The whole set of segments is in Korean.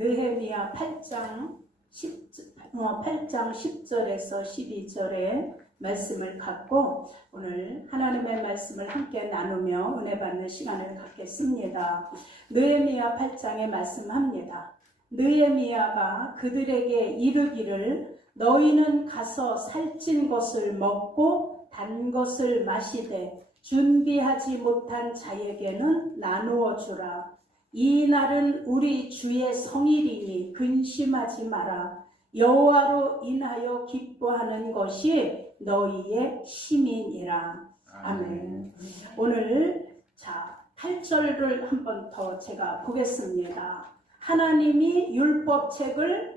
느헤미야 8장 10절에서 12절의 말씀을 갖고 오늘 하나님의 말씀을 함께 나누며 은혜 받는 시간을 갖겠습니다. 느헤미야 8장에 말씀합니다. 느헤미야가 그들에게 이르기를 너희는 가서 살찐 것을 먹고 단 것을 마시되 준비하지 못한 자에게는 나누어 주라. 이 날은 우리 주의 성일이니 근심하지 마라. 여호와로 인하여 기뻐하는 것이 너희의 시민이라. 아멘. 오늘 8절을 한 번 더 제가 보겠습니다. 하나님의 율법책을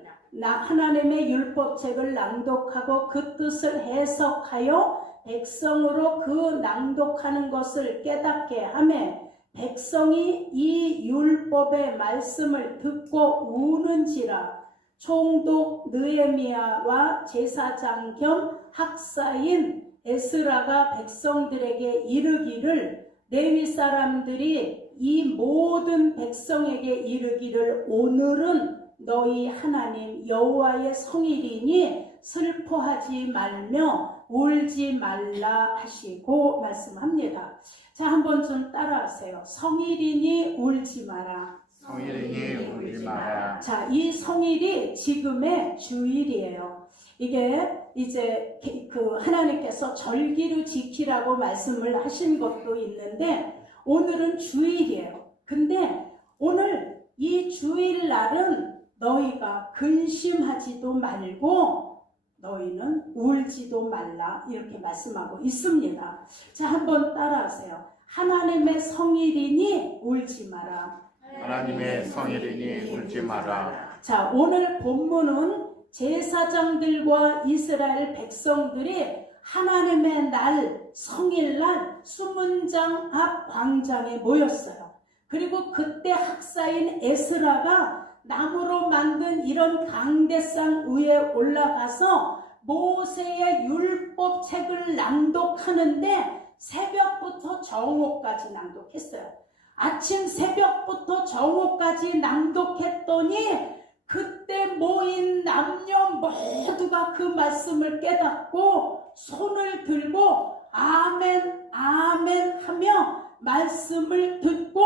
낭독하고 그 뜻을 해석하여 백성으로 그 낭독하는 것을 깨닫게 하며 백성이 이 율법의 말씀을 듣고 우는지라. 총독 느헤미야와 제사장 겸 학사인 에스라가 백성들에게 이르기를 레위 사람들이 이 모든 백성에게 이르기를 오늘은 너희 하나님 여호와의 성일이니 슬퍼하지 말며 울지 말라 하시고 말씀합니다. 자, 한번 좀 따라하세요. 성일이니 울지 마라. 성일이니 울지 마라. 자, 이 성일이 지금의 주일이에요. 이게 이제 그 하나님께서 절기를 지키라고 말씀을 하신 것도 있는데 오늘은 주일이에요. 근데 오늘 이 주일날은 너희가 근심하지도 말고 너희는 울지도 말라 이렇게 말씀하고 있습니다. 자, 한번 따라하세요. 하나님의 성일이니 울지 마라. 하나님의 성일이니 울지 마라. 자, 오늘 본문은 제사장들과 이스라엘 백성들이 하나님의 날, 성일날 수문장 앞 광장에 모였어요. 그리고 그때 학사인 에스라가 나무로 만든 이런 강대상 위에 올라가서 모세의 율법책을 낭독하는데 새벽부터 정오까지 낭독했어요. 아침 새벽부터 정오까지 낭독했더니 그때 모인 남녀 모두가 그 말씀을 깨닫고 손을 들고 아멘 아멘 하며 말씀을 듣고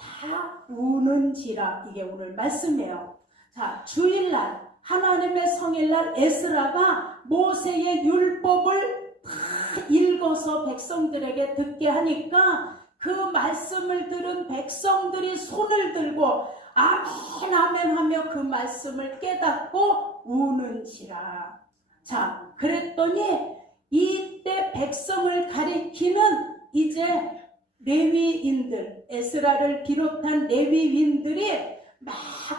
다 우는지라. 이게 오늘 말씀이에요. 자, 주일날 하나님의 성일날 에스라가 모세의 율법을 다 읽어서 백성들에게 듣게 하니까 그 말씀을 들은 백성들이 손을 들고 아멘 아멘 하며 그 말씀을 깨닫고 우는지라. 자, 그랬더니 이때 백성을 가리키는 이제 레위인들, 에스라를 비롯한 레위인들이 막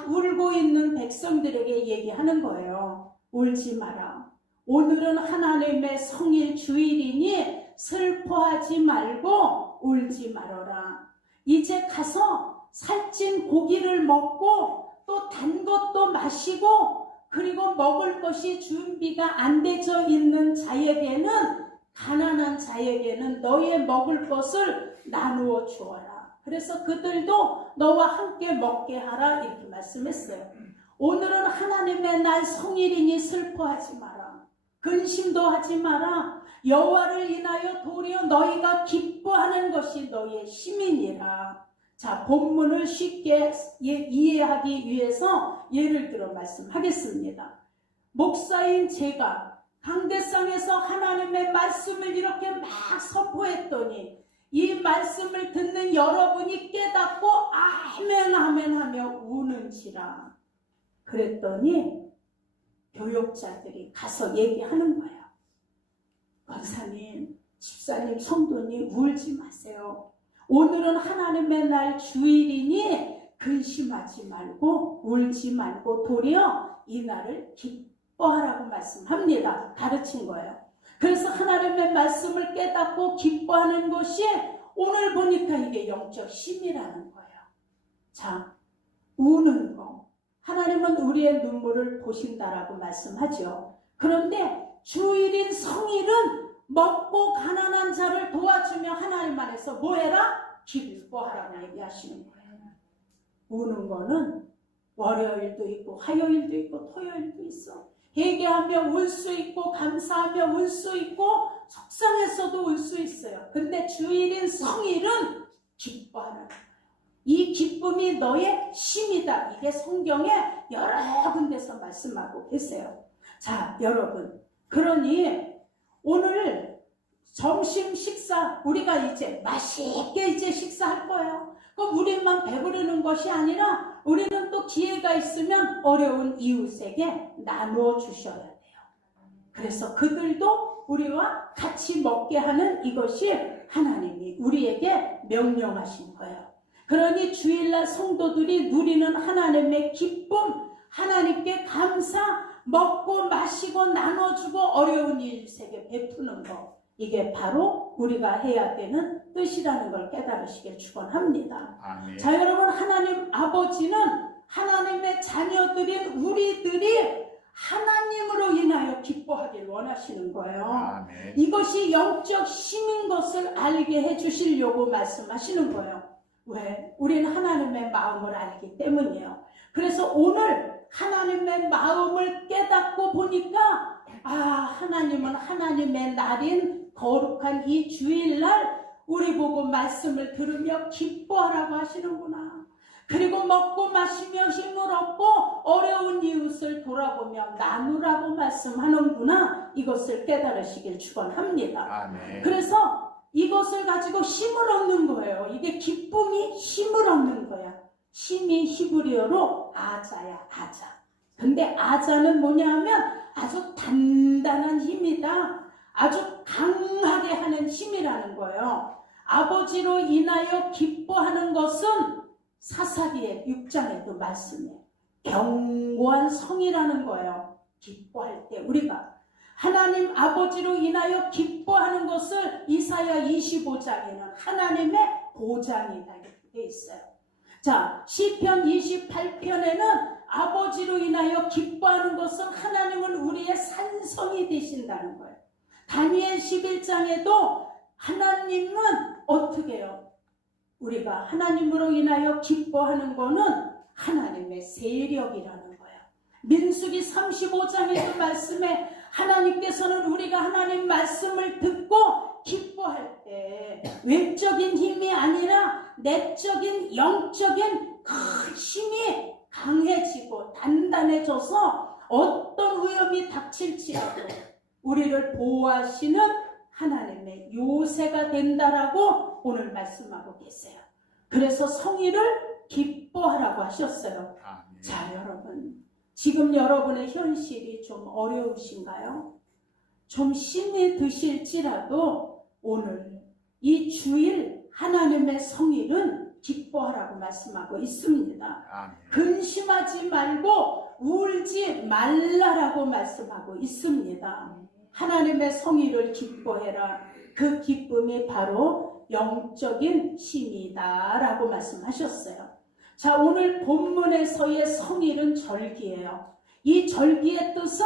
울고 있는 백성들에게 얘기하는 거예요. 울지 마라. 오늘은 하나님의 성일 주일이니 슬퍼하지 말고 울지 말아라. 이제 가서 살찐 고기를 먹고 또 단 것도 마시고 그리고 먹을 것이 준비가 안 되어 있는 자에게는 가난한 자에게는 너의 먹을 것을 나누어 주어라. 그래서 그들도 너와 함께 먹게 하라 이렇게 말씀했어요. 오늘은 하나님의 날 성일이니 슬퍼하지 마라. 근심도 하지 마라. 여호와를 인하여 도리어 너희가 기뻐하는 것이 너희의 시민이라. 자, 본문을 쉽게 이해하기 위해서 예를 들어 말씀하겠습니다. 목사인 제가 강대상에서 하나님의 말씀을 이렇게 막 선포했더니 이 말씀을 듣는 여러분이 깨닫고 아멘 아멘 하며 우는지라. 그랬더니 교역자들이 가서 얘기하는 거예요. 권사님, 집사님, 성도님 울지 마세요. 오늘은 하나님의 날 주일이니 근심하지 말고 울지 말고 도리어 이 날을 기뻐하라고 말씀합니다. 가르친 거예요. 그래서 하나님의 말씀을 깨닫고 기뻐하는 것이 오늘 보니까 이게 영적 힘이라는 거예요. 자, 우는 거. 하나님은 우리의 눈물을 보신다라고 말씀하죠. 그런데 주일인 성일은 먹고 가난한 자를 도와주며 하나님 안에서 뭐해라? 기뻐하라고 얘기하시는 거예요. 우는 거는 월요일도 있고 화요일도 있고 토요일도 있어. 회개하며 울 수 있고 감사하며 울 수 있고 속상해서도 울 수 있어요. 근데 주일인 성일은 기뻐하라. 이 기쁨이 너의 힘이다. 이게 성경에 여러 군데서 말씀하고 계세요. 자, 여러분, 그러니 오늘 점심 식사 우리가 이제 맛있게 이제 식사할 거예요. 그럼 우리만 배부르는 것이 아니라 우리는 또 기회가 있으면 어려운 이웃에게 나누어 주셔야 돼요. 그래서 그들도 우리와 같이 먹게 하는 이것이 하나님이 우리에게 명령하신 거예요. 그러니 주일날 성도들이 누리는 하나님의 기쁨, 하나님께 감사, 먹고 마시고 나눠주고 어려운 이웃에게 베푸는 것, 이게 바로 우리가 해야 되는 뜻이라는 걸 깨달으시길 축원합니다. 아멘. 자, 여러분, 하나님 아버지는 하나님의 자녀들인 우리들이 하나님으로 인하여 기뻐하길 원하시는 거예요. 아멘. 이것이 영적 힘인 것을 알게 해주시려고 말씀하시는 거예요. 왜? 우리는 하나님의 마음을 알기 때문이에요. 그래서 오늘 하나님의 마음을 깨닫고 보니까 하나님은 하나님의 날인 거룩한 이 주일날 우리 보고 말씀을 들으며 기뻐하라고 하시는구나. 그리고 먹고 마시며 힘을 얻고 어려운 이웃을 돌아보며 나누라고 말씀하는구나. 이것을 깨달으시길 축원합니다. 아멘. 그래서 이것을 가지고 힘을 얻는 거예요. 이게 기쁨이 힘을 얻는 거야. 힘이 히브리어로 아자야, 아자. 근데 아자는 뭐냐 하면 아주 단단한 힘이다. 아주 강하게 하는 힘이라는 거예요. 아버지로 인하여 기뻐하는 것은 사사기의 6장에도 말씀해. 견고한 성이라는 거예요. 기뻐할 때 우리가. 하나님 아버지로 인하여 기뻐하는 것을 이사야 25장에는 하나님의 보장이다 이렇게 되어 있어요. 자, 시편 28편에는 아버지로 인하여 기뻐하는 것은 하나님은 우리의 산성이 되신다는 거예요. 다니엘 11장에도 하나님은 어떻게 해요? 우리가 하나님으로 인하여 기뻐하는 거는 하나님의 세력이라는 거예요. 민수기 35장에도 말씀에 하나님께서는 우리가 하나님 말씀을 듣고 기뻐할 때 외적인 힘이 아니라 내적인 영적인 큰 힘이 강해지고 단단해져서 어떤 위험이 닥칠지라도 우리를 보호하시는 하나님의 요새가 된다라고 오늘 말씀하고 계세요. 그래서 성의를 기뻐하라고 하셨어요. 아멘. 자, 여러분, 지금 여러분의 현실이 좀 어려우신가요? 좀 힘이 드실지라도 오늘 이 주일 하나님의 성일은 기뻐하라고 말씀하고 있습니다. 아멘. 근심하지 말고 울지 말라라고 말씀하고 있습니다. 하나님의 성일을 기뻐해라. 그 기쁨이 바로 영적인 힘이다라고 말씀하셨어요. 자, 오늘 본문에서의 성일은 절기예요. 이 절기의 뜻은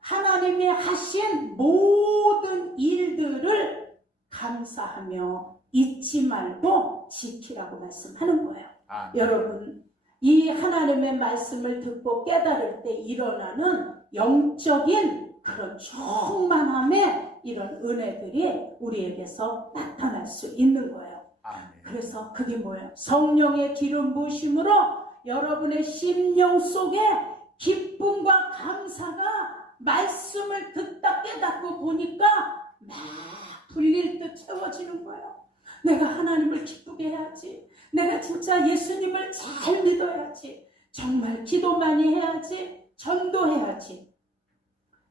하나님이 하신 모든 일들을 감사하며 잊지 말고 지키라고 말씀하는 거예요. 아멘. 여러분, 이 하나님의 말씀을 듣고 깨달을 때 일어나는 영적인 그런 충만함의 이런 은혜들이 우리에게서 나타날 수 있는 거예요. 아멘. 그래서 그게 뭐예요? 성령의 기름 부으심으로 여러분의 심령 속에 기쁨과 감사가 말씀을 듣다 깨닫고 보니까 막 불릴 듯 채워지는 거예요. 내가 하나님을 기쁘게 해야지. 내가 진짜 예수님을 잘 믿어야지. 정말 기도 많이 해야지. 전도해야지.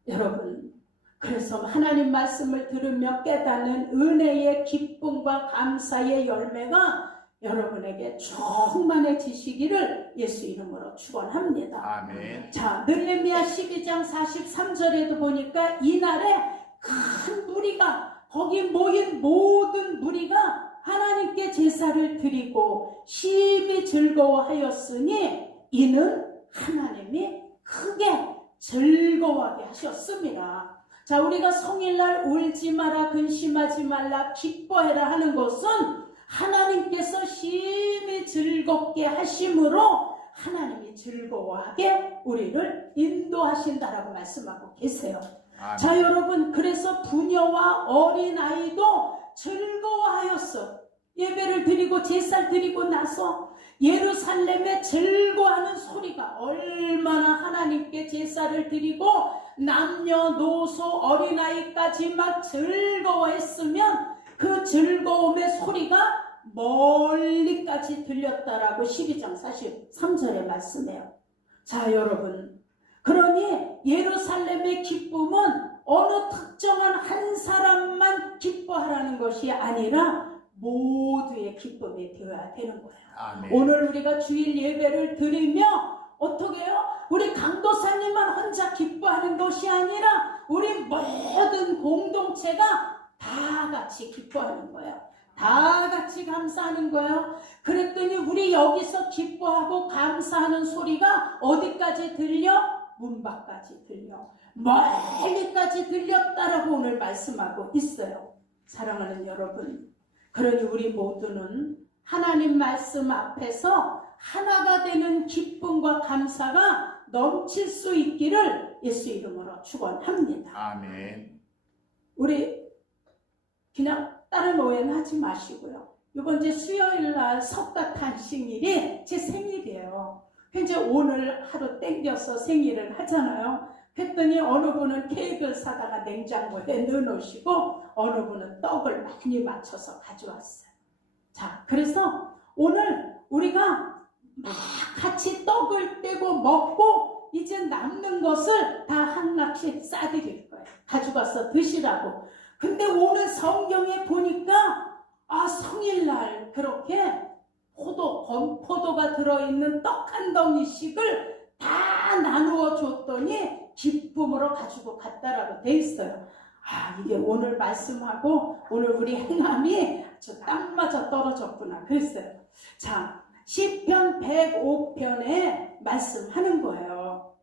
여러분, 그래서 하나님 말씀을 들으며 깨닫는 은혜의 기쁨과 감사의 열매가 여러분에게 충만해지시기를 예수 이름으로 축원합니다. 아멘. 자, 느헤미야 12장 43절에도 보니까 이날에 큰 무리가, 거기 모인 모든 무리가 하나님께 제사를 드리고 심히 즐거워하였으니 이는 하나님이 크게 즐거워하게 하셨습니다. 자, 우리가 성일날 울지 마라, 근심하지 말라, 기뻐해라 하는 것은 하나님께서 심히 즐겁게 하심으로 하나님이 즐거워하게 우리를 인도하신다라고 말씀하고 계세요. 아멘. 자, 여러분, 그래서 부녀와 어린아이도 즐거워하였어. 예배를 드리고 제사를 드리고 나서 예루살렘에 즐거워하는 소리가, 얼마나 하나님께 제사를 드리고 남녀노소 어린아이까지 막 즐거워했으면 그 즐거움의 소리가 멀리까지 들렸다라고 12장 43절에 말씀해요. 자, 여러분, 그러니 예루살렘의 기쁨은 어느 특정한 한 사람만 기뻐하라는 것이 아니라 모두의 기쁨이 되어야 되는 거예요. 아멘. 오늘 우리가 주일 예배를 드리며 어떻게 해요? 우리 강도사님만 혼자 기뻐하는 것이 아니라 우리 모든 공동체가 다 같이 기뻐하는 거예요. 다 같이 감사하는 거예요. 그랬더니 우리 여기서 기뻐하고 감사하는 소리가 어디까지 들려? 문 밖까지 들려. 멀리까지 들렸다라고 오늘 말씀하고 있어요. 사랑하는 여러분, 그러니 우리 모두는 하나님 말씀 앞에서 하나가 되는 기쁨과 감사가 넘칠 수 있기를 예수 이름으로 축원합니다. 아멘. 우리 그냥 다른 오해는 하지 마시고요. 이번 이제 수요일날 석가탄신일이 제 생일이에요. 이제 오늘 하루 땡겨서 생일을 하잖아요. 했더니 어느 분은 케이크를 사다가 냉장고에 넣어놓으시고 어느 분은 떡을 많이 맞춰서 가져왔어요. 자, 그래서 오늘 우리가 막 같이 떡을 떼고 먹고 이제 남는 것을 다 한 납씩 싸드릴 거예요. 가져가서 드시라고. 근데 오늘 성경에 보니까 성일날 그렇게 포도가 들어있는 떡 한 덩이씩을 다 나누어 줬더니 기쁨으로 가지고 갔다라고 돼 있어요. 이게 오늘 말씀하고 오늘 우리 행함이 저 딱 맞아 떨어졌구나 그랬어요. 자, 시편 105편에 말씀하는 거예요.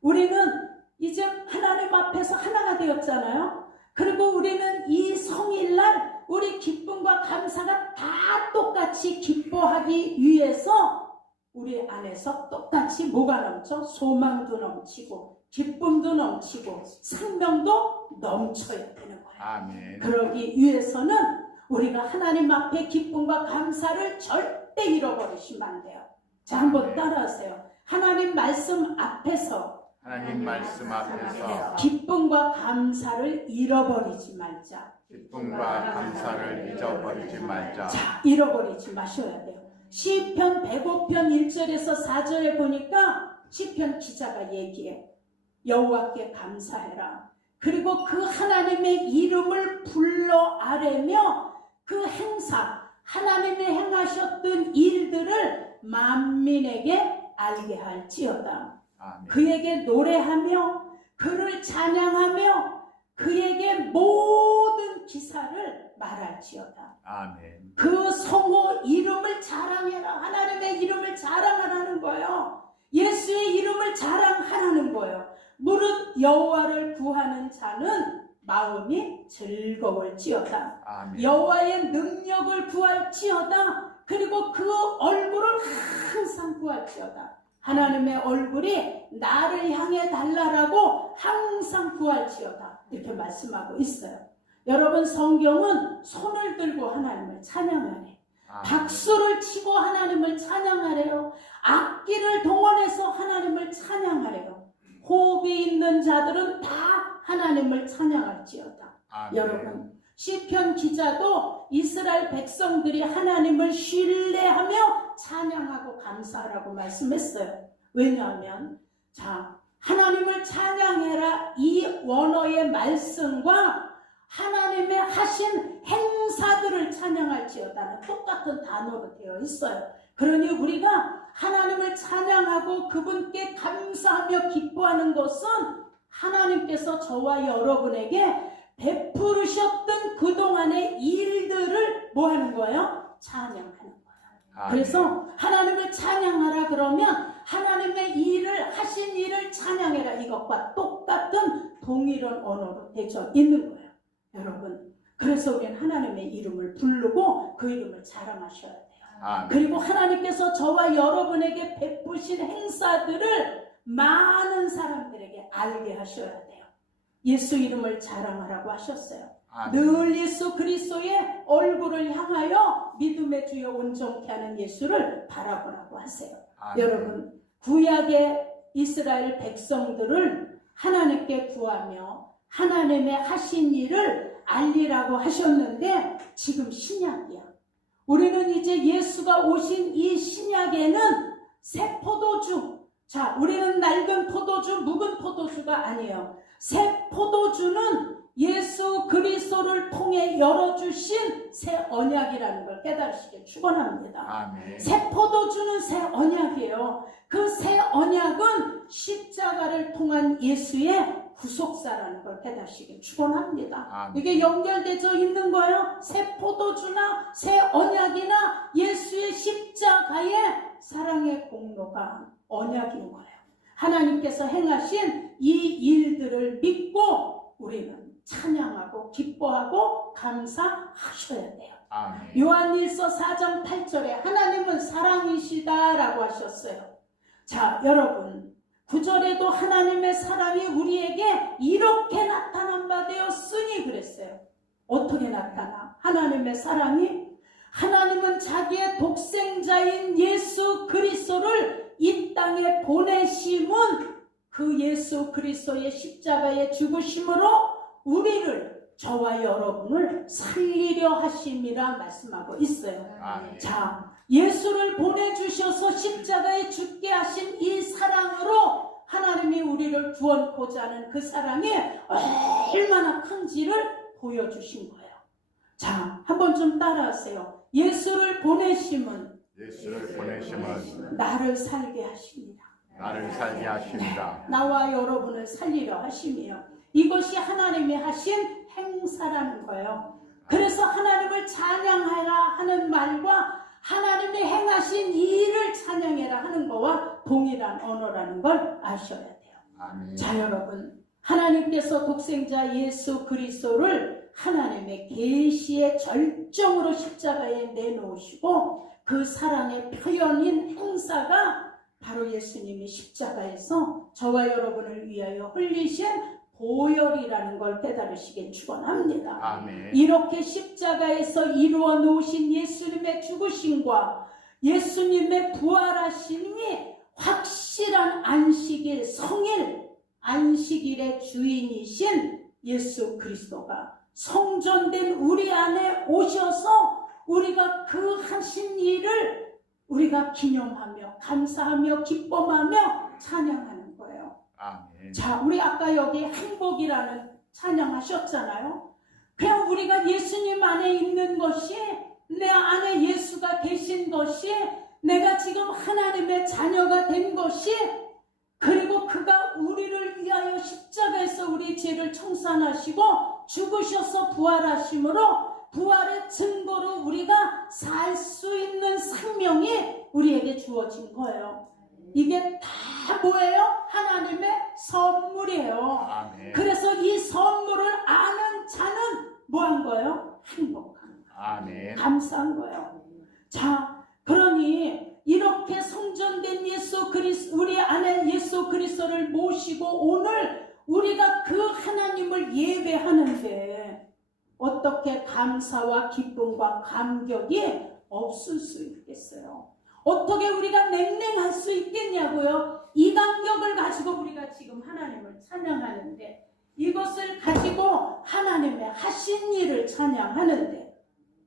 우리는 이제 하나님 앞에서 하나가 되었잖아요. 그리고 우리는 이 성일날 우리 기쁨과 감사가 다 똑같이 기뻐하기 위해서 우리 안에서 똑같이 뭐가 넘쳐? 소망도 넘치고 기쁨도 넘치고 생명도 넘쳐야 되는 거예요. 아멘. 그러기 위해서는 우리가 하나님 앞에 기쁨과 감사를 절대 잃어버리시면 안 돼요. 자, 한번 따라하세요. 하나님 말씀 앞에서 하나님 말씀 앞에서 기쁨과 감사를 잃어버리지 말자. 기쁨과 감사를 잊어버리지 말자. 자, 잃어버리지 마셔야 돼요. 시편 105편 1절에서 4절에 보니까 시편 기자가 얘기해. 여호와께 감사해라. 그리고 그 하나님의 이름을 불러 아뢰며 그 행사, 하나님이 행하셨던 일들을 만민에게 알게 할지어다. 아멘. 그에게 노래하며 그를 찬양하며 그에게 모든 기사를 말할지어다. 아멘. 그 성호 이름을 자랑해라. 하나님의 이름을 자랑하라는 거예요. 예수의 이름을 자랑하라는 거예요. 무릇 여호와를 구하는 자는 마음이 즐거울지어다. 아멘. 여호와의 능력을 구할지어다. 그리고 그 얼굴을 항상 구할지어다. 하나님의 얼굴이 나를 향해 달라라고 항상 구할지어다. 이렇게 말씀하고 있어요. 여러분, 성경은 손을 들고 하나님을 찬양하래. 박수를 치고 하나님을 찬양하래요. 악기를 동원해서 하나님을 찬양하래요. 호흡이 있는 자들은 다 하나님을 찬양할지어다. 아멘. 여러분, 시편 기자도 이스라엘 백성들이 하나님을 신뢰하며 찬양하고 감사하라고 말씀했어요. 왜냐하면 하나님을 찬양해라 이 원어의 말씀과 하나님의 하신 행사들을 찬양할지어다는 똑같은 단어로 되어 있어요. 그러니 우리가 하나님을 찬양하고 그분께 감사하며 기뻐하는 것은 하나님께서 저와 여러분에게 베푸르셨던 그동안의 일들을 뭐 하는 거예요? 찬양하는 거예요. 아멘. 그래서 하나님을 찬양하라 그러면 하나님의 일을 하신 일을 찬양해라 이것과 똑같은 동일한 언어로 되어 있는 거예요. 여러분, 그래서 우리는 하나님의 이름을 부르고 그 이름을 자랑하셔야 돼요. 아멘. 그리고 하나님께서 저와 여러분에게 베푸신 행사들을 많은 사람들에게 알게 하셔야 돼요. 예수 이름을 자랑하라고 하셨어요. 아멘. 늘 예수 그리스도의 얼굴을 향하여 믿음의 주여 온전케 하는 예수를 바라보라고 하세요. 아멘. 여러분, 구약의 이스라엘 백성들을 하나님께 구하며 하나님의 하신 일을 알리라고 하셨는데 지금 신약이야. 우리는 이제 예수가 오신 이 신약에는 새 포도주, 자, 우리는 낡은 포도주, 묵은 포도주가 아니에요. 새 포도주는 예수 그리스도를 통해 열어주신 새 언약이라는 걸 깨달으시길 축원합니다. 아멘. 새 포도주는 새 언약이에요. 그 새 언약은 십자가를 통한 예수의 구속사라는 걸 깨닫시길 축원합니다. 아멘. 이게 연결되어 있는 거예요. 새 포도주나 새 언약이나 예수의 십자가의 사랑의 공로가 언약인 거예요. 하나님께서 행하신 이 일들을 믿고 우리는 찬양하고 기뻐하고 감사하셔야 돼요. 아멘. 요한일서 4장 8절에 하나님은 사랑이시다라고 하셨어요. 자, 여러분, 9절에도 하나님의 사랑이 우리에게 이렇게 나타난 바 되었으니 그랬어요. 어떻게 나타나? 하나님의 사랑이, 하나님은 자기의 독생자인 예수 그리스도를 이 땅에 보내심은 그 예수 그리스도의 십자가의 죽으심으로 우리를, 저와 여러분을 살리려 하심이라 말씀하고 있어요. 아멘. 자, 예수를 보내주셔서 십자가에 죽게 하신 이 사랑으로 하나님이 우리를 구원코자 하는 그 사랑이 얼마나 큰지를 보여주신 거예요. 자, 한번 좀 따라하세요. 예수를 보내심은 예수를 보내심은 나를 살게 하십니다. 나를 살게 하십니다. 나와 여러분을 살리려 하심이에요. 이것이 하나님이 하신 행사라는 거예요. 그래서 하나님을 찬양하라 하는 말과 하나님이 행하신 이 일을 찬양해라 하는 거와 동일한 언어라는 걸 아셔야 돼요. 아멘. 자, 여러분, 하나님께서 독생자 예수 그리스도를 하나님의 계시의 절정으로 십자가에 내놓으시고 그 사랑의 표현인 행사가 바로 예수님이 십자가에서 저와 여러분을 위하여 흘리신 보혈이라는 걸 깨달으시길 축원합니다. 아멘. 이렇게 십자가에서 이루어 놓으신 예수님의 죽으심과 예수님의 부활하심이 확실한 안식일, 성일, 안식일의 주인이신 예수 그리스도가 성전된 우리 안에 오셔서 우리가 그 하신 일을 우리가 기념하며 감사하며 기뻐하며 찬양하는 거예요. 아멘. 자, 우리 아까 여기 행복이라는 찬양하셨잖아요. 그냥 우리가 예수님 안에 있는 것이, 내 안에 예수가 계신 것이, 내가 지금 하나님의 자녀가 된 것이, 그리고 그가 우리를 위하여 십자가에서 우리 죄를 청산하시고 죽으셔서 부활하심으로 부활의 증거로 우리가 살 수 있는 생명이 우리에게 주어진 거예요. 이게 다 뭐예요? 하나님의 선물이에요. 아멘. 그래서 이 선물을 아는 자는 뭐 한 거예요? 행복한 거예요. 아멘. 감사한 거예요. 자, 그러니 이렇게 성전된 예수 그리스도, 우리 안에 예수 그리스도를 모시고 오늘 우리가 그 하나님을 예배하는데 어떻게 감사와 기쁨과 감격이 없을 수 있겠어요? 어떻게 우리가 냉랭할 수 있겠냐고요? 이 감격을 가지고 우리가 지금 하나님을 찬양하는데, 이것을 가지고 하나님의 하신 일을 찬양하는데,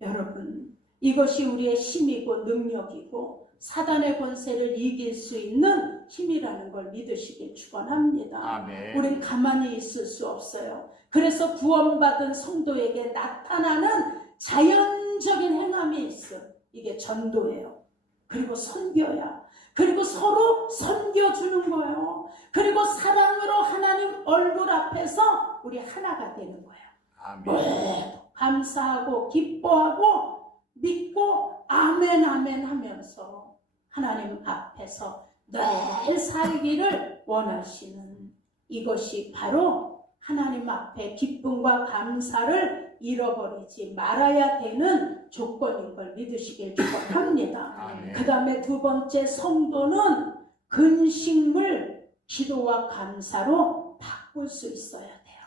여러분, 이것이 우리의 힘이고 능력이고 사단의 권세를 이길 수 있는 힘이라는 걸 믿으시길 축원합니다. 아멘. 우린 가만히 있을 수 없어요. 그래서 구원받은 성도에게 나타나는 자연적인 행함이 있어요. 이게 전도예요. 그리고 선교야. 그리고 서로 섬겨주는 거예요. 그리고 사랑으로 하나님 얼굴 앞에서 우리 하나가 되는 거예요. 아멘. 감사하고 기뻐하고 믿고 아멘 아멘 하면서 하나님 앞에서 늘 살기를 원하시는, 이것이 바로 하나님 앞에 기쁨과 감사를 잃어버리지 말아야 되는 조건인 걸 믿으시길 축복합니다. 아멘. 그 다음에 두 번째, 성도는 근심을 기도와 감사로 바꿀 수 있어야 돼요.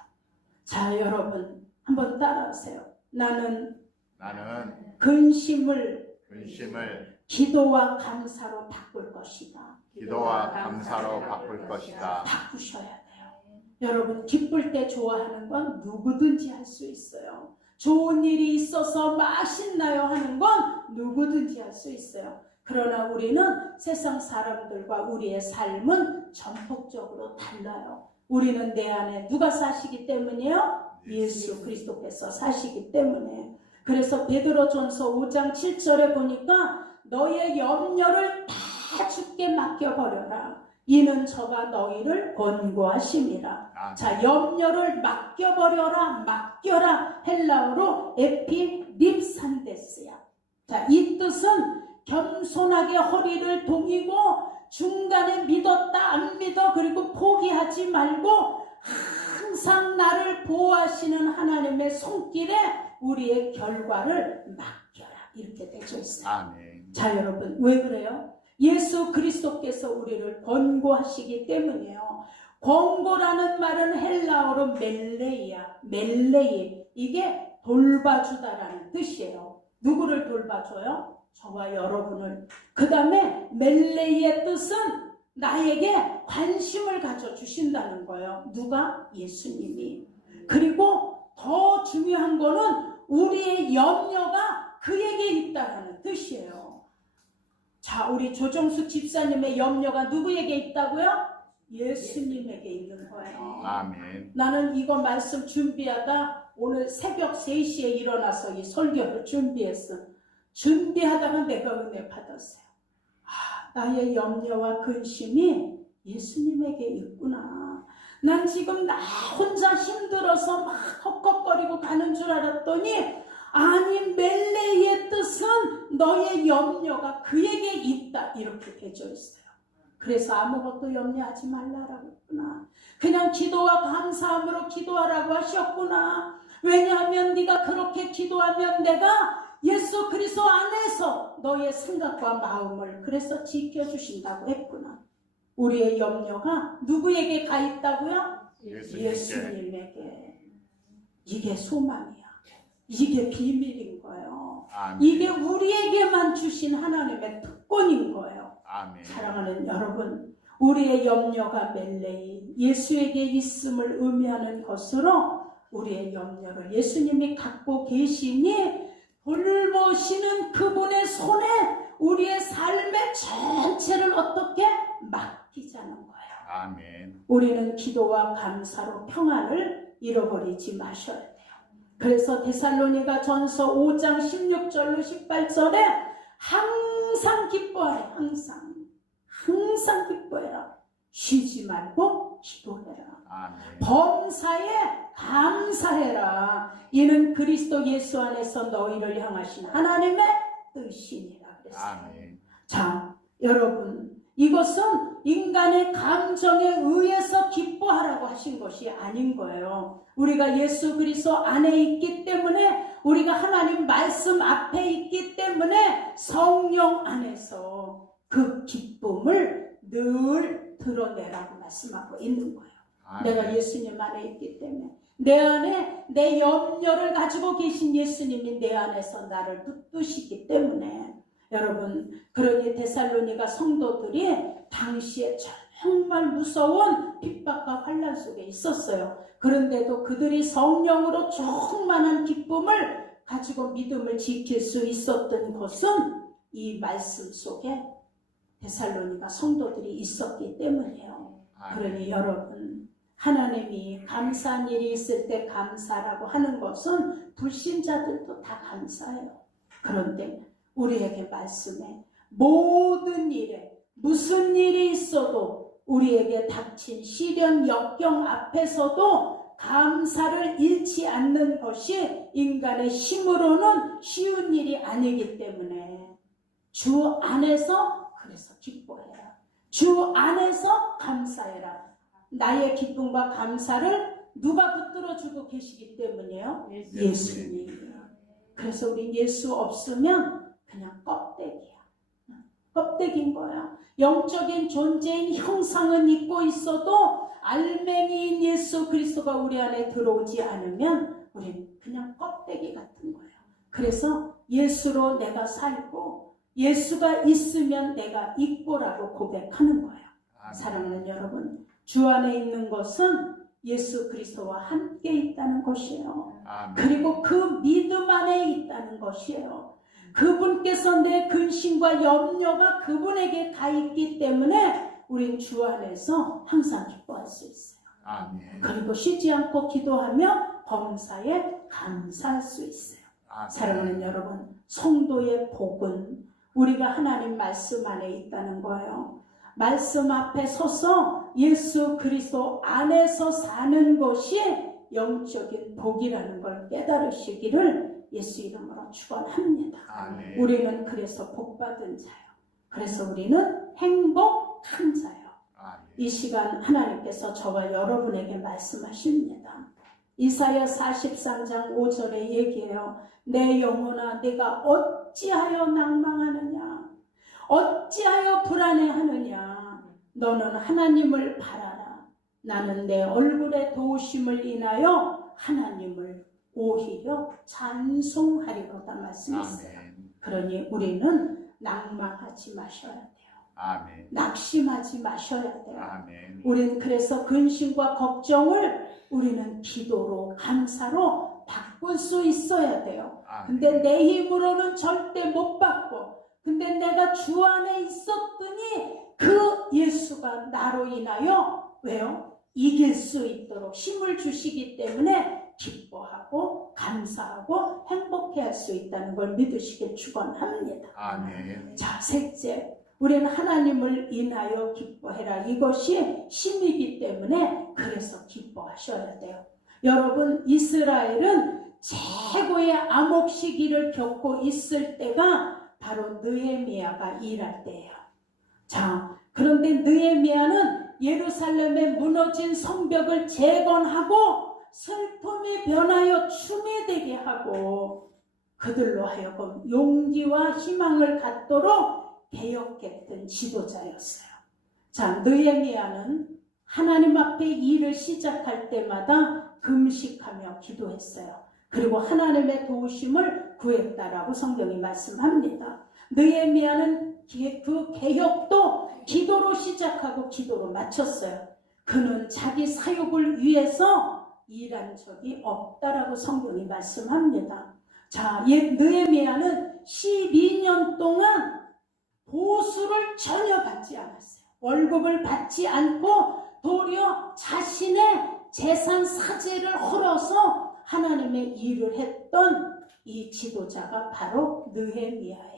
자, 여러분 한번 따라하세요. 나는 근심을 기도와 감사로 바꿀 것이다. 기도와 감사로 바꿀 것이다. 바꾸셔야 돼요. 여러분, 기쁠 때 좋아하는 건 누구든지 할 수 있어요. 좋은 일이 있어서 막 신나요 하는 건 누구든지 할 수 있어요. 그러나 우리는 세상 사람들과 우리의 삶은 전폭적으로 달라요. 우리는 내 안에 누가 사시기 때문이에요? 예수 그리스도께서 사시기 때문에. 그래서 베드로전서 5장 7절에 보니까 너의 염려를 다 주께 맡겨버려라. 이는 저가 너희를 권고하심이라. 자, 염려를 맡겨버려라, 맡겨라. 헬라어로 에피립산데스야. 자, 이 뜻은 겸손하게 허리를 동이고 중간에 믿었다 안 믿어 그리고 포기하지 말고 항상 나를 보호하시는 하나님의 손길에 우리의 결과를 맡겨라. 이렇게 되어 있어요. 아멘. 자, 여러분, 왜 그래요? 예수 그리스도께서 우리를 권고하시기 때문이에요. 권고라는 말은 헬라어로 멜레이야. 멜레이. 이게 돌봐주다라는 뜻이에요. 누구를 돌봐줘요? 저와 여러분을. 그 다음에 멜레이의 뜻은 나에게 관심을 가져주신다는 거예요. 누가? 예수님이. 그리고 더 중요한 거는 우리의 염려가 그에게 있다는 뜻이에요. 자, 우리 조정숙 집사님의 염려가 누구에게 있다고요? 예수님에게 있는 거예요. 아멘. 나는 이거 말씀 준비하다 오늘 새벽 3시에 일어나서 이 설교를 준비했어. 준비하다가 내가 은혜 받았어요. 나의 염려와 근심이 예수님에게 있구나. 난 지금 나 혼자 힘들어서 막 헉헉거리고 가는 줄 알았더니 아니, 멜레이의 뜻은 너의 염려가 그에게 있다. 이렇게 되어 있어요. 그래서 아무것도 염려하지 말라라고 했구나. 그냥 기도와 감사함으로 기도하라고 하셨구나. 왜냐하면 네가 그렇게 기도하면 내가 예수 그리스도 안에서 너의 생각과 마음을 그래서 지켜주신다고 했구나. 우리의 염려가 누구에게 가 있다고요? 예수님에게. 이게 소망이야. 이게 비밀인 거예요. 아멘. 이게 우리에게만 주신 하나님의 특권인 거예요. 아멘. 사랑하는 여러분, 우리의 염려가 멜레이, 예수에게 있음을 의미하는 것으로 우리의 염려를 예수님이 갖고 계시니 돌보시는 그분의 손에 우리의 삶의 전체를 어떻게 맡기자는 거예요. 아멘. 우리는 기도와 감사로 평안을 잃어버리지 마셔야 돼요. 그래서 데살로니가 전서 5장 16절로 18절에 항상 기뻐하라. 항상 기뻐해라. 쉬지 말고 기도해라. 아멘. 범사에 감사해라. 이는 그리스도 예수 안에서 너희를 향하신 하나님의 뜻이니라 그랬어요. 아멘. 자, 여러분, 이것은 인간의 감정에 의해서 기뻐하라고 하신 것이 아닌 거예요. 우리가 예수 그리스도 안에 있기 때문에, 우리가 하나님 말씀 앞에 있기 때문에 성령 안에서 그 기쁨을 늘 드러내라고 말씀하고 있는 거예요. 아멘. 내가 예수님 안에 있기 때문에, 내 안에 내 염려를 가지고 계신 예수님이 내 안에서 나를 붙드시기 때문에, 여러분, 그러니 데살로니가 성도들이 당시에 정말 무서운 핍박과 환난 속에 있었어요. 그런데도 그들이 성령으로 충만한 기쁨을 가지고 믿음을 지킬 수 있었던 것은 이 말씀 속에 데살로니가 성도들이 있었기 때문이에요. 그러니 여러분, 하나님이 감사한 일이 있을 때 감사라고 하는 것은 불신자들도 다 감사해요. 그런데 우리에게 말씀해 모든 일에 무슨 일이 있어도 우리에게 닥친 시련 역경 앞에서도 감사를 잃지 않는 것이 인간의 힘으로는 쉬운 일이 아니기 때문에 주 안에서 그래서 기뻐해라. 주 안에서 감사해라. 나의 기쁨과 감사를 누가 붙들어주고 계시기 때문이에요? 예수님. 그래서 우리 예수 없으면 그냥 껍데기야. 껍데기인 거야. 영적인 존재인 형상은 있고 있어도 알맹이인 예수 그리스도가 우리 안에 들어오지 않으면 우리는 그냥 껍데기 같은 거예요. 그래서 예수로 내가 살고 예수가 있으면 내가 있고라고 고백하는 거예요. 사랑하는 여러분, 주 안에 있는 것은 예수 그리스도와 함께 있다는 것이에요. 그리고 그 믿음 안에 있다는 것이에요. 그분께서 내 근심과 염려가 그분에게 가 있기 때문에 우린 주 안에서 항상 기뻐할 수 있어요. 그리고 쉬지 않고 기도하며 범사에 감사할 수 있어요. 사랑하는 여러분, 성도의 복은 우리가 하나님 말씀 안에 있다는 거예요. 말씀 앞에 서서 예수 그리스도 안에서 사는 것이 영적인 복이라는 걸 깨달으시기를 예수 이름으로 축원합니다. 우리는 그래서 복받은 자요. 그래서 우리는 행복한 자요. 이 시간 하나님께서 저와 여러분에게 말씀하십니다. 이사야 43장 5절에 얘기해요. 내 영혼아 내가 어찌하여 낭망하느냐, 어찌하여 불안해하느냐. 너는 하나님을 바라라. 나는 내 얼굴의 도우심을 인하여 하나님을 오히려 찬송하리로다 말씀했어요. 그러니 우리는 낭망하지 마셔야 돼요. 낙심하지 마셔야 돼요. 우리는 그래서 근심과 걱정을 우리는 기도로 감사로 바꿀 수 있어야 돼요. 근데 내 힘으로는 절대 못 바꿔. 근데 내가 주 안에 있었더니 그 예수가 나로 인하여 왜요? 이길 수 있도록 힘을 주시기 때문에 기뻐하고 감사하고 행복해할 수 있다는 걸 믿으시길 축원합니다. 자, 셋째, 우리는 하나님을 인하여 기뻐해라. 이것이 힘이기 때문에 그래서 기뻐하셔야 돼요. 여러분, 이스라엘은 최고의 암흑 시기를 겪고 있을 때가 바로 느헤미야가 일할 때예요. 자, 그런데 느헤미야는 예루살렘에 무너진 성벽을 재건하고 슬픔이 변하여 춤이 되게 하고 그들로 하여금 용기와 희망을 갖도록 개혁했던 지도자였어요. 자, 느헤미야는 하나님 앞에 일을 시작할 때마다 금식하며 기도했어요. 그리고 하나님의 도우심을 구했다라고 성경이 말씀합니다. 느헤미야는 그 개혁도 기도로 시작하고 기도로 마쳤어요. 그는 자기 사역을 위해서 일한 적이 없다라고 성경이 말씀합니다. 자, 느헤미야는 12년 동안 보수를 전혀 받지 않았어요. 월급을 받지 않고 도리어 자신의 재산 사재를 헐어서 하나님의 일을 했던 이 지도자가 바로 느헤미야예요.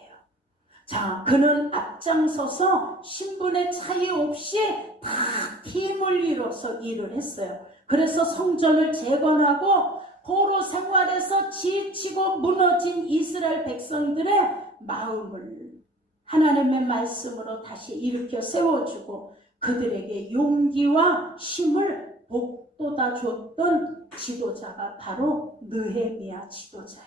자, 그는 앞장서서 신분의 차이 없이 다 팀을 이뤄서 일을 했어요. 그래서 성전을 재건하고 포로 생활에서 지치고 무너진 이스라엘 백성들의 마음을 하나님의 말씀으로 다시 일으켜 세워주고 그들에게 용기와 힘을 복돋아 줬던 지도자가 바로 느헤미야 지도자예요.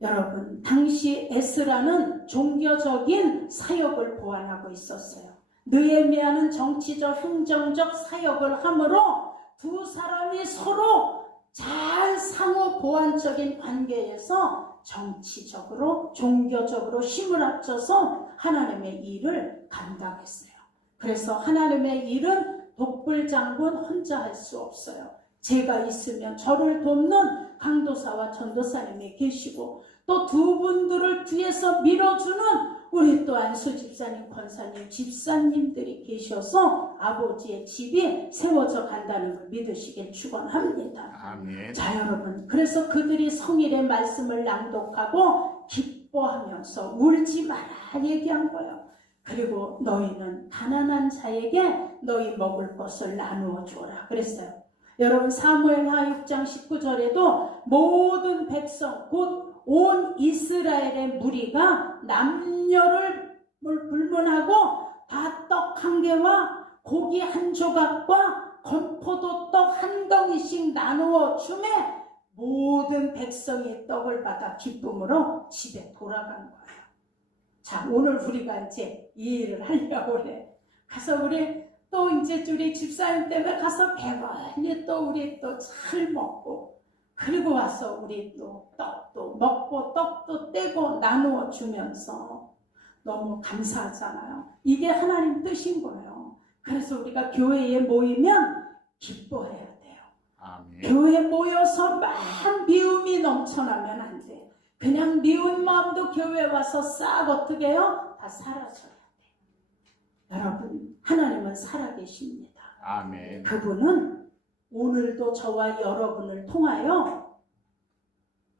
여러분, 당시 에스라는 종교적인 사역을 보완하고 있었어요. 느헤미야는 정치적, 행정적 사역을 하므로 두 사람이 서로 잘 상호 보완적인 관계에서 정치적으로, 종교적으로 힘을 합쳐서 하나님의 일을 감당했어요. 그래서 하나님의 일은 독불장군 혼자 할 수 없어요. 제가 있으면 저를 돕는 강도사와 전도사님이 계시고 또 두 분들을 뒤에서 밀어주는 우리 또 안수 집사님, 권사님, 집사님들이 계셔서 아버지의 집이 세워져 간다는 걸 믿으시길 축원합니다. 아멘. 자, 여러분, 그래서 그들이 성일의 말씀을 낭독하고 기뻐하면서 울지 마라 얘기한 거예요. 그리고 너희는 가난한 자에게 너희 먹을 것을 나누어 주어라 그랬어요. 여러분, 사무엘하 6장 19절에도 모든 백성 곧 온 이스라엘의 무리가 남녀를 불문하고 다 떡 한 개와 고기 한 조각과 건포도 떡 한 덩이씩 나누어 주매 모든 백성이 떡을 받아 기쁨으로 집에 돌아간 거예요. 자, 오늘 우리가 이제 이 일을 하려고 그래. 가서 우리 또 이제 우리 집사님 때문에 가서 배불리 또 우리 또 잘 먹고, 그리고 와서 우리 또 떡도 먹고 떡도 떼고 나누어 주면서 너무 감사하잖아요. 이게 하나님 뜻인 거예요. 그래서 우리가 교회에 모이면 기뻐해야 돼요. 아멘. 교회에 모여서 막 미움이 넘쳐나면 안 돼. 그냥 미운 마음도 교회에 와서 싹 어떻게 해요? 다 사라져야 돼. 여러분, 하나님은 살아계십니다. 아멘. 그분은 오늘도 저와 여러분을 통하여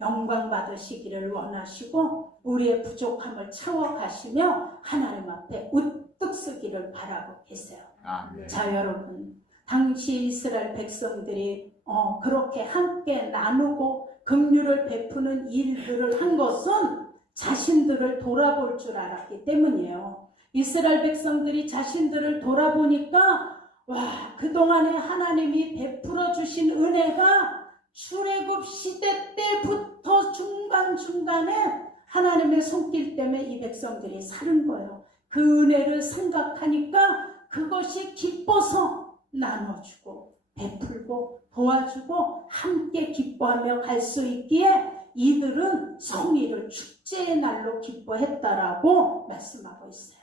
영광 받으시기를 원하시고 우리의 부족함을 채워가시며 하나님 앞에 우뚝 서기를 바라고 계세요. 아멘. 자, 여러분, 당시 이스라엘 백성들이 그렇게 함께 나누고 긍휼을 베푸는 일들을 한 것은 자신들을 돌아볼 줄 알았기 때문이에요. 이스라엘 백성들이 자신들을 돌아보니까 와, 그동안에 하나님이 베풀어 주신 은혜가 출애굽 시대 때부터 중간중간에 하나님의 손길 때문에 이 백성들이 사는 거예요. 그 은혜를 생각하니까 그것이 기뻐서 나눠주고 베풀고 도와주고 함께 기뻐하며 갈 수 있기에 이들은 성일을 축제의 날로 기뻐했다라고 말씀하고 있어요.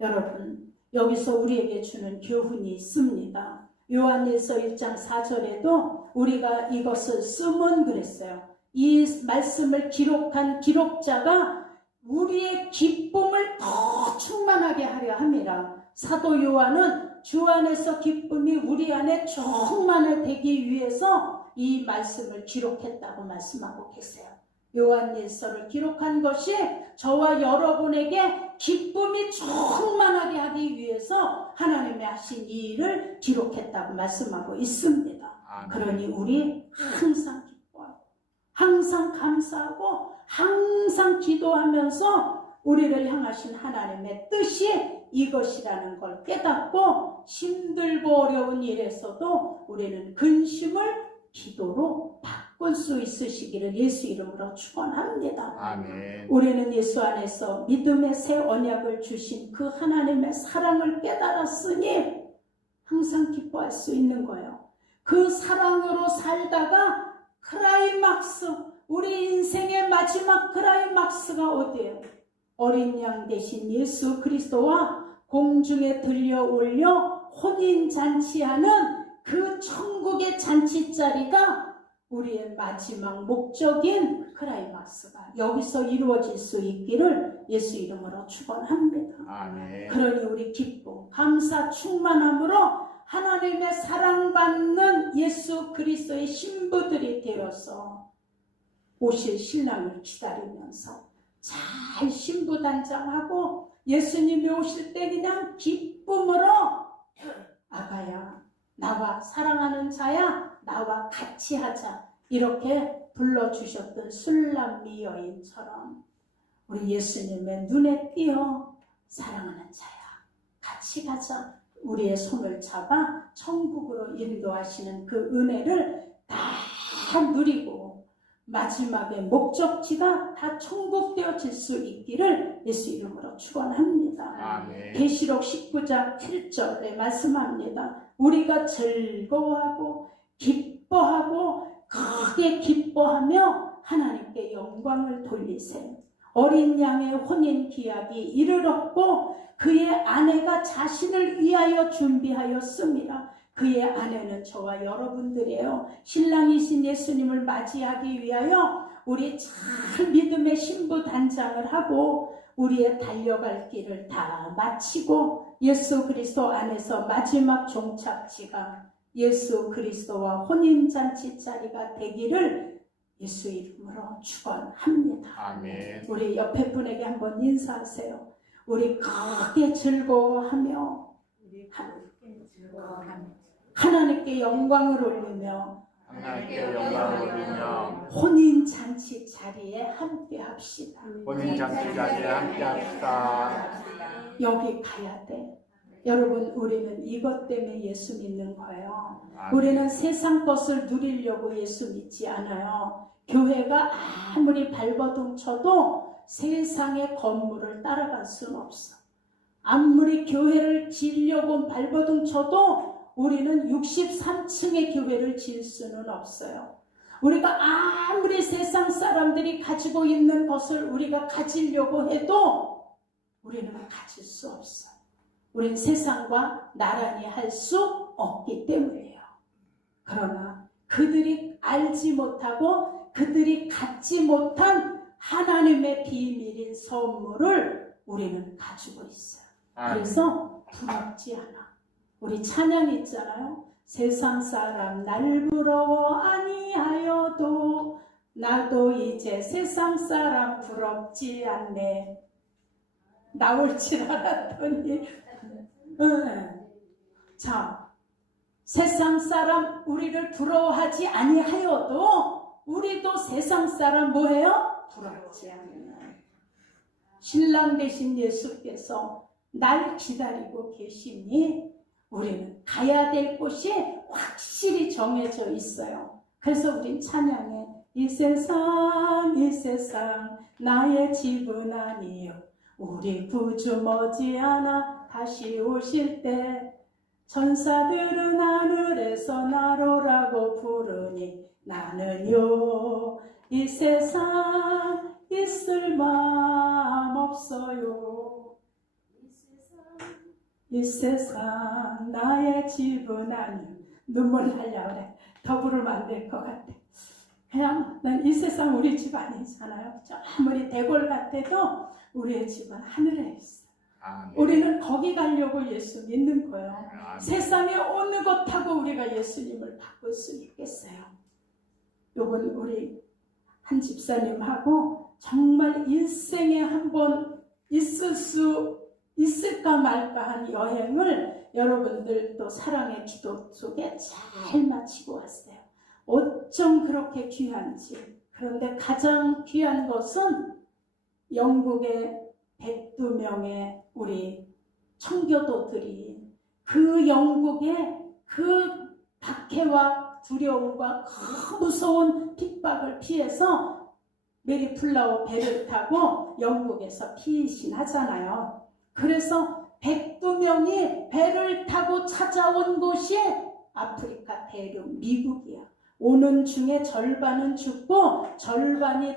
여러분, 여기서 우리에게 주는 교훈이 있습니다. 요한일서 1장 4절에도 우리가 이것을 쓰면 그랬어요. 이 말씀을 기록한 기록자가 우리의 기쁨을 더 충만하게 하려 함이라. 사도 요한은 주 안에서 기쁨이 우리 안에 충만하되기 위해서 이 말씀을 기록했다고 말씀하고 계세요. 요한일서를 기록한 것이 저와 여러분에게 기쁨이 충만하게 하기 위해서 하나님이 하신 이 일을 기록했다고 말씀하고 있습니다. 그러니 우리 항상 기뻐하고 항상 감사하고 항상 기도하면서 우리를 향하신 하나님의 뜻이 이것이라는 걸 깨닫고 힘들고 어려운 일에서도 우리는 근심을 기도로 바꿀 수 있으시기를 예수 이름으로 축원합니다. 아멘. 우리는 예수 안에서 믿음의 새 언약을 주신 그 하나님의 사랑을 깨달았으니 항상 기뻐할 수 있는 거예요. 그 사랑으로 살다가 클라이막스, 우리 인생의 마지막 클라이막스가 어디예요? 어린 양 대신 예수 그리스도와 공중에 들려 올려 혼인잔치하는 그 천국의 잔치자리가 우리의 마지막 목적인 클라이막스가 여기서 이루어질 수 있기를 예수 이름으로 축원합니다. 아멘. 그러니 우리 기쁨, 감사, 충만함으로 하나님의 사랑받는 예수 그리스도의 신부들이 되어서 오실 신랑을 기다리면서 잘 신부단장하고 예수님이 오실 때 그냥 기쁨으로 아가야, 나와 사랑하는 자야, 나와 같이 하자, 이렇게 불러주셨던 술람미 여인처럼 우리 예수님의 눈에 띄어 사랑하는 자야, 같이 가자, 우리의 손을 잡아 천국으로 인도하시는 그 은혜를 다 누리고 마지막에 목적지가 다 천국 되어질 수 있기를 예수 이름으로 축원합니다. 아멘. 계시록 19장 7절에 말씀합니다. 우리가 즐거워하고 기뻐하고 크게 기뻐하며 하나님께 영광을 돌리세. 어린 양의 혼인 기약이 이르렀고 그의 아내가 자신을 위하여 준비하였습니다. 그의 아내는 저와 여러분들이에요. 신랑이신 예수님을 맞이하기 위하여 우리 잘 믿음의 신부 단장을 하고 우리의 달려갈 길을 다 마치고 예수 그리스도 안에서 마지막 종착지가 예수 그리스도와 혼인잔치 자리가 되기를 예수 이름으로 축원합니다. 아멘. 우리 옆에 분에게 한번 인사하세요. 우리 크게 즐거워하며 하나님께 영광을 올리며 하나님께 영광을 올리며 혼인잔치 자리에 함께 합시다. 혼인잔치 자리에 함께합시다. 여기 가야 돼. 여러분, 우리는 이것 때문에 예수 믿는 거예요. 아멘. 우리는 세상 것을 누리려고 예수 믿지 않아요. 교회가 아무리 발버둥 쳐도 세상의 건물을 따라갈 수는 없어. 아무리 교회를 지으려고 발버둥 쳐도 우리는 63층의 교회를 지을 수는 없어요. 우리가 아무리 세상 사람들이 가지고 있는 것을 우리가 가지려고 해도 우리는 가질 수 없어요. 우린 세상과 나란히 할 수 없기 때문이에요. 그러나 그들이 알지 못하고 그들이 갖지 못한 하나님의 비밀인 선물을 우리는 가지고 있어요. 그래서 부럽지 않아. 우리 찬양 있잖아요. 세상 사람 날 부러워 아니하여도 나도 이제 세상 사람 부럽지 않네. 나올 줄 알았더니 자, 세상 사람 우리를 부러워하지 아니하여도 우리도 세상 사람 뭐예요? 부럽지 않나. 신랑 되신 예수께서 날 기다리고 계시니 우리는 가야 될 곳이 확실히 정해져 있어요. 그래서 우린 찬양에 이 세상 나의 집은 아니요 우리 구주 머지않아 다시 오실 때 천사들은 하늘에서 나로라고 부르니 나는요 이 세상 있을 마음 없어요. 이 세상 나의 집은 아니요. 눈물 날려 그래. 더 부르면 안 될 것 같아. 그냥 난 이 세상 우리 집 아니잖아요. 아무리 대궐 같아도 우리의 집은 하늘에 있어. 아멘. 우리는 거기 가려고 예수 믿는 거예요. 아멘. 세상에 어느 것하고 우리가 예수님을 바꿀 수 있겠어요. 요번 우리 한 집사님하고 정말 일생에 한 번 있을까 말까 한 여행을 여러분들도 사랑의 기도 속에 잘 마치고 왔어요. 어쩜 그렇게 귀한지. 그런데 가장 귀한 것은 영국의 102명의 우리 청교도들이 그 영국의 그 박해와 두려움과 그 무서운 핍박을 피해서 메리플라워 배를 타고 영국에서 피신하잖아요. 그래서 102명이 배를 타고 찾아온 곳이 아프리카 대륙 미국이야. 오는 중에 절반은 죽고 절반이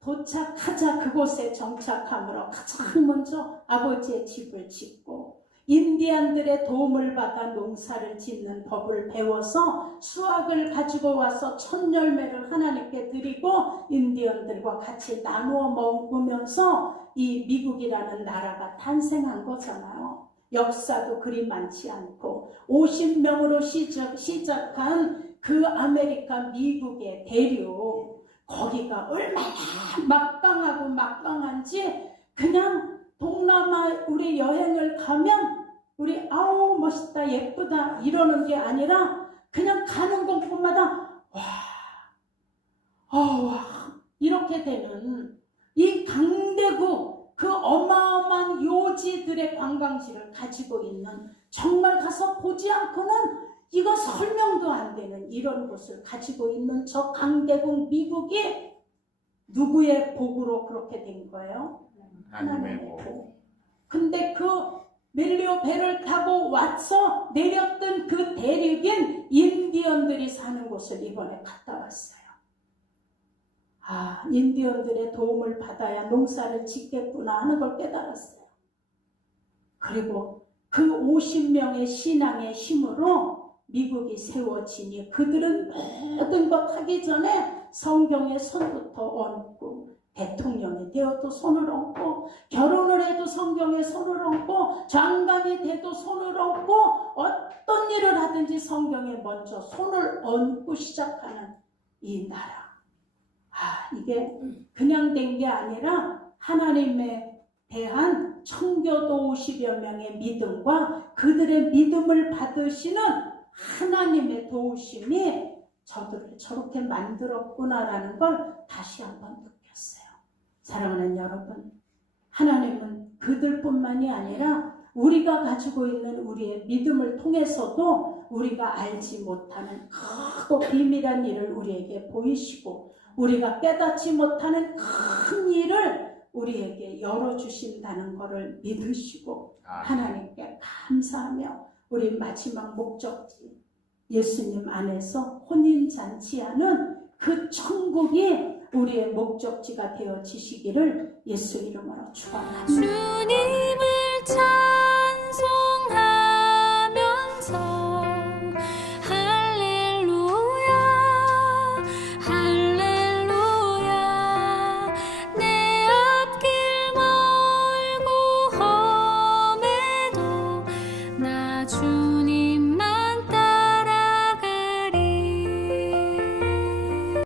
도착하자 그곳에 정착함으로 가장 먼저 아버지의 집을 짓고 인디안들의 도움을 받아 농사를 짓는 법을 배워서 수확을 가지고 와서 첫 열매를 하나님께 드리고 인디언들과 같이 나누어 먹으면서 이 미국이라는 나라가 탄생한 거잖아요. 역사도 그리 많지 않고 50명으로 시작한 그 아메리카 미국의 대륙 거기가 얼마나 막강한지 그냥 동남아 우리 여행을 가면 우리 아우 멋있다 예쁘다 이러는 게 아니라 그냥 가는 곳마다 와 이렇게 되는 이 강대국 그 어마어마한 요지들의 관광지를 가지고 있는 정말 가서 보지 않고는 이거 설명도 안 되는 이런 곳을 가지고 있는 저 강대국 미국이 누구의 복으로 그렇게 된 거예요? 하나님의 복. 근데 그 멜리오 배를 타고 와서 내렸던 그 대륙인 인디언들이 사는 곳을 이번에 갔다 왔어요. 인디언들의 도움을 받아야 농사를 짓겠구나 하는 걸 깨달았어요. 그리고 그 50명의 신앙의 힘으로 미국이 세워지니 그들은 모든 것 하기 전에 성경에 손부터 얹고 대통령이 되어도 손을 얹고 결혼을 해도 성경에 손을 얹고 장관이 돼도 손을 얹고 어떤 일을 하든지 성경에 먼저 손을 얹고 시작하는 이 나라. 이게 그냥 된 게 아니라 하나님에 대한 청교도 50여 명의 믿음과 그들의 믿음을 받으시는 하나님의 도우심이 저들을 저렇게 만들었구나라는 걸 다시 한번 느꼈어요. 사랑하는 여러분, 하나님은 그들뿐만이 아니라 우리가 가지고 있는 우리의 믿음을 통해서도 우리가 알지 못하는 크고 비밀한 일을 우리에게 보이시고 우리가 깨닫지 못하는 큰 일을 우리에게 열어주신다는 것을 믿으시고 하나님께 감사하며 우리 마지막 목적지 예수님 안에서 혼인잔치하는 그 천국이 우리의 목적지가 되어지시기를 예수 이름으로 축원합니다. 주님을 찾